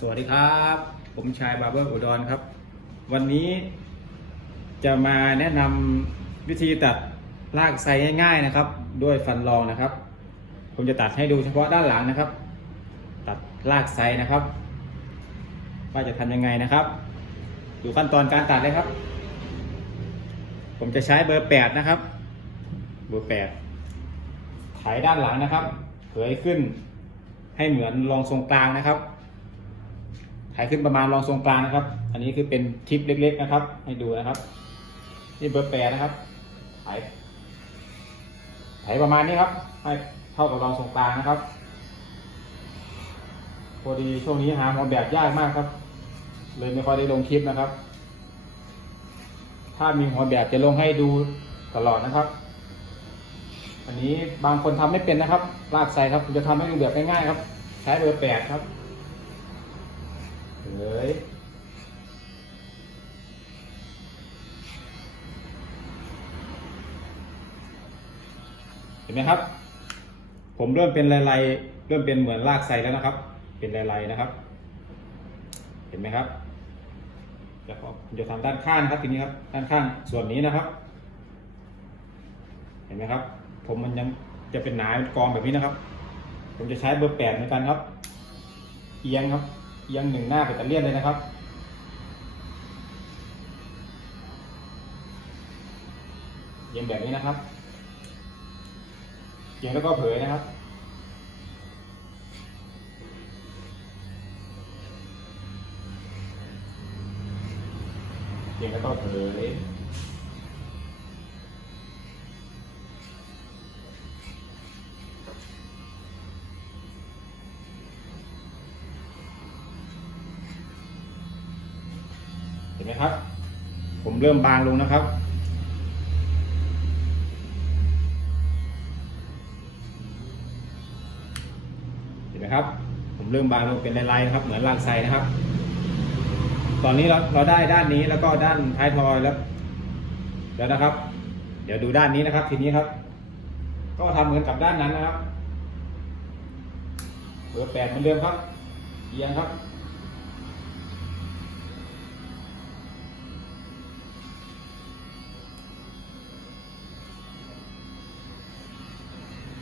สวัสดีครับ ผมชายบาร์เบอร์อุดรครับ วันนี้จะมาแนะนำวิธีตัดรากไซง่ายๆนะครับ ด้วยฟันรองนะครับ ผมจะตัดให้ดูเฉพาะด้านหลังนะครับ ตัดรากไซนะครับ ว่าจะทำยังไงนะครับ ดูขั้นตอนการตัดเลยครับ ผมจะใช้เบอร์ 8 นะครับ เบอร์8ถ่ายด้านหลังนะครับ เผยขึ้นให้เหมือนรองทรงกลางนะครับ ถ่ายขึ้นประมาณรองทรงกลางนะครับ อันนี้คือเป็นทิปเล็ก ๆ นะครับ ให้ดูนะครับ นี่เบอร์แปดนะครับถ่ายถ่ายประมาณนี้ครับ ให้เท่ากับรองทรงกลางนะครับพอดีช่วงนี้หาหมอแบบยากมากครับ เลยไม่ค่อยได้ลงคลิปนะครับ ถ้ามีหัวแบบจะลงให้ดูตลอดนะครับอันนี้บางคนทำไม่เป็นนะครับ ลากใส่ครับจะทำให้ดูแบบง่ายๆครับ ใช้เบอร์แปดครับ เลยเห็นไหมครับ ผมเริ่มเป็นลายๆเริ่มเป็นเหมือนลากใส่แล้วนะครับ เป็นลายๆนะครับ เห็นไหมครับแล้วก็ผมจะทำด้านข้างครับทีนี้ครับ ด้านข้างส่วนนี้นะครับ เห็นไหมครับ ผมมันยังจะเป็นหนาเป็นกองแบบนี้นะครับ ผมจะใช้เบอร์แปดเหมือนกันครับ เอียงครับ เอียงหนึ่งหน้าไปตะเลียนเลยนะครับ เอียงแบบนี้นะครับเอียงแล้วก็เผยนะครับ เอียงแล้วก็เผย ไหมครับ ผมเริ่มบางลงนะครับ เห็นไหมครับ ผมเริ่มบางลงเป็นลายๆนะครับ เหมือนลางไซนะครับ ตอนนี้เราเราได้ด้านนี้แล้วก็ด้านท้ายทอยแล้ว แล้วนะครับ เดี๋ยวดูด้านนี้นะครับ ทีนี้ครับ ก็ทำเหมือนกับด้านนั้นนะครับเบอร์แปดเหมือนเดิมครับเอียงครับ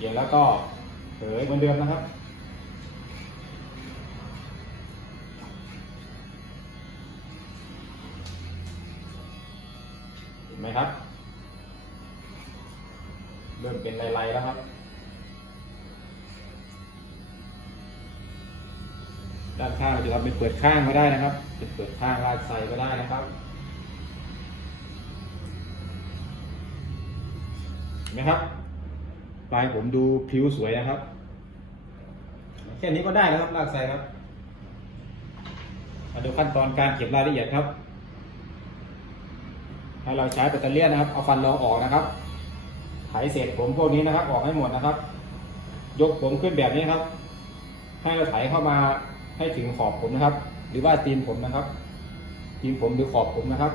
เอียงแล้วก็เผยเหมือนเดิมนะครับ เห็นไหมครับ เริ่มเป็นลายๆแล้วครับ ด้านข้างเราจะทำเป็นเปิดข้างก็ได้นะครับเป็นเปิดข้างลายใส่ก็ได้นะครับเห็นไหมครับ ลายผมดูผิวสวยนะครับ แค่นี้ก็ได้แล้วครับลากใส่ครับมาดูขั้นตอนการเก็บรายละเอียดครับให้เราใช้แบตเตอรี่นะครับ เอาฟันรองออกนะครับ ไถเศษผมพวกนี้นะครับ ออกให้หมดนะครับ ยกผมขึ้นแบบนี้ครับ ให้เราไถเข้ามาให้ถึงขอบผมนะครับ หรือว่าตีนผมนะครับ ตีนผมหรือขอบผมนะครับ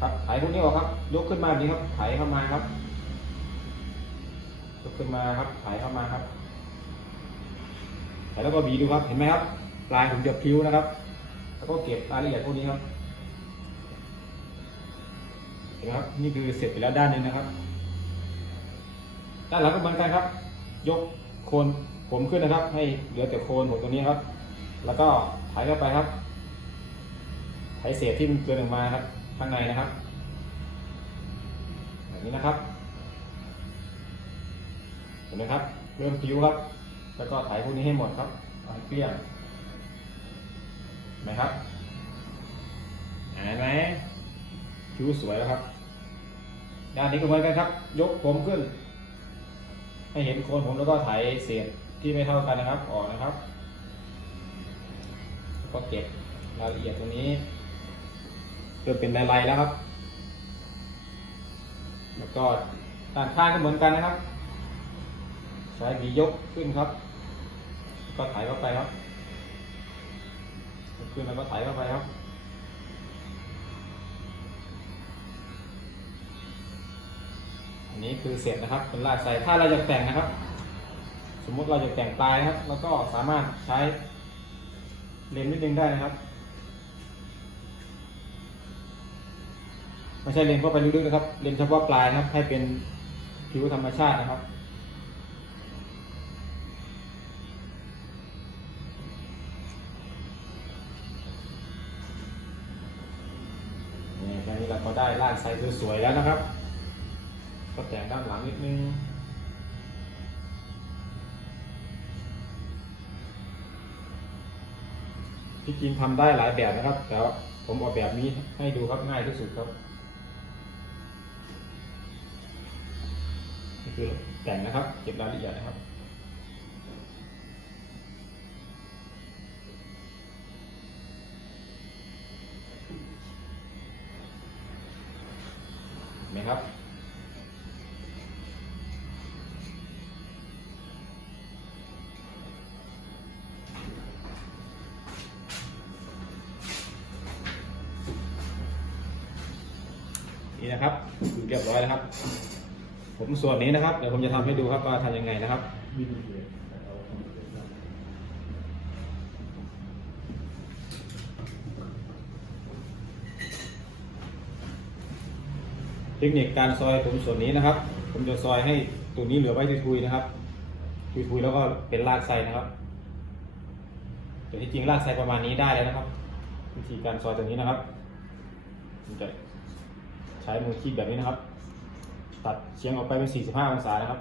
ครับไถพวกนี้ออกครับ ยกขึ้นมาแบบนี้ครับ ไถเข้ามาครับ ยกขึ้นมาครับไถเข้ามาครับแล้วก็บีดูครับ เห็นไหมครับ ลายผมจะพิ้วนะครับ แล้วก็เก็บรายละเอียดพวกนี้ครับเห็นไหมครับ นี่คือเสร็จไปแล้วด้านนึงนะครับ ด้านหลังก็เหมือนกันครับ ยกโคนผมขึ้นนะครับ ให้เหลือแต่โคนผมตรงนี้ครับ แล้วก็ไถเข้าไปครับไถเศษที่มันเกินออกมาครับ ข้างในนะครับ แบบนี้นะครับ เห็นไหมครับ เริ่มผิวครับ แล้วก็ไถพวกนี้ให้หมดครับเอาให้เกลี้ยงไหมครับเห็นไหมผิวสวยแล้วครับ ด้านนี้ก็เหมือนกันครับ ยกผมขึ้น ให้เห็นโคนผมแล้วก็ไถเศษที่ไม่เท่ากันนะครับ ออกนะครับแล้วก็เก็บรายละเอียดตรงนี้เริ่มเป็นลายๆแล้วครับ แล้วก็ด้านข้างก็เหมือนกันนะครับ ใช้หวียกขึ้นครับ ก็ไถเข้าไปครับขึ้นแล้วก็ไถเข้าไปครับอันนี้คือเสร็จนะครับเป็นลายใส่ถ้าเราจะแต่งนะครับ สมมุติเราจะแต่งปลายนะครับ แล้วก็สามารถใช้เล็มนิดนึงได้นะครับไม่ใช่เล็มเข้าไปลึกๆนะครับเล็มเฉพาะปลายนะครับ ให้เป็นผิวธรรมชาตินะครับ นี่แค่นี้เราก็ได้ลากไซส์สวยๆแล้วนะครับ ก็แต่งด้านหลังนิดนึงที่จริงทำได้หลายแบบนะครับ แต่ว่าผมเอาแบบนี้ให้ดูครับง่ายที่สุดครับนี่คือแต่งนะครับเก็บรายละเอียดนะครับ นี่นะครับคือเรียบร้อยแล้วครับ ผมส่วนนี้นะครับเดี๋ยวผมจะทำให้ดูครับว่าทำยังไงนะครับเทคนิคการซอยผมส่วนนี้นะครับ ผมจะซอยให้ตัวนี้เหลือไว้ทุยๆนะครับทุยๆแล้วก็เป็นรากไซนะครับแต่ที่จริงรากไซประมาณนี้ได้แล้วนะครับ วิธีการซอยตัวนี้นะครับจะ ช้มือคีบแบบนี้นะครับ ตัดเฉียงออกไปเป็น 45 องศานะครับ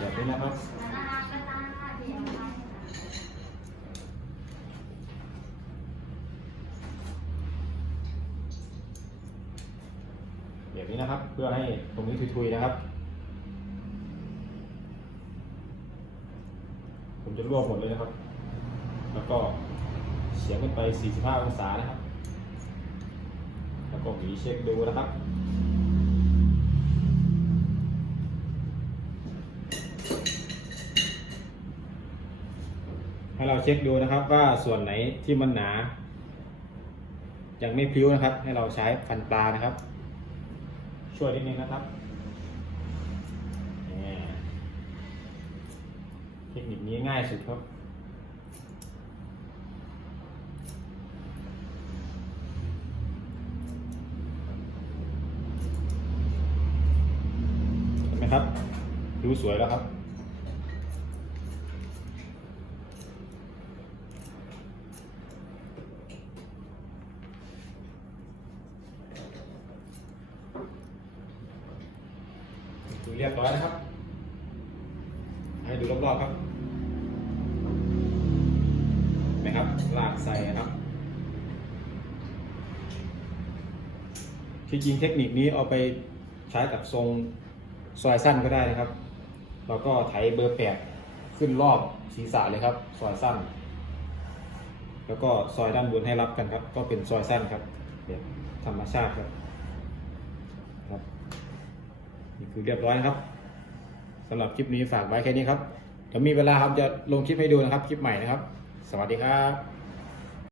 แบบนี้นะครับแบบนี้นะครับ เพื่อให้ตรงนี้ทุยๆนะครับ ผมจะรวบหมดเลยนะครับ แล้วก็ เฉียงขึ้นไป 45 องศานะครับ แล้วก็หวีเช็คดูนะครับให้เราเช็คดูนะครับว่าส่วนไหนที่มันหนา ยังไม่พลิ้วนะครับ ให้เราใช้ฟันปลานะครับ ช่วยนิดนึงนะครับนี่เทคนิคนี้ง่ายสุดครับ เห็นไหมครับดู สวยแล้วครับดูเรียบร้อยนะครับ ให้ดูรอบๆครับเห็นไหมครับลากใส่นะครับที่จริงเทคนิคนี้เอาไปใช้กับทรงซอยสั้นก็ได้นะครับ เราก็ไถเบอร์แปดขึ้นรอบศีรษะเลยครับ ซอยสั้น แล้วก็ซอยด้านบนให้รับกันครับ ก็เป็นซอยสั้นครับแบบธรรมชาติครับครับนี่คือเรียบร้อยนะครับสำหรับคลิปนี้ฝากไว้แค่นี้ครับเดี๋ยวมีเวลาครับจะลงคลิปให้ดูนะครับ คลิปใหม่นะครับ สวัสดีครับ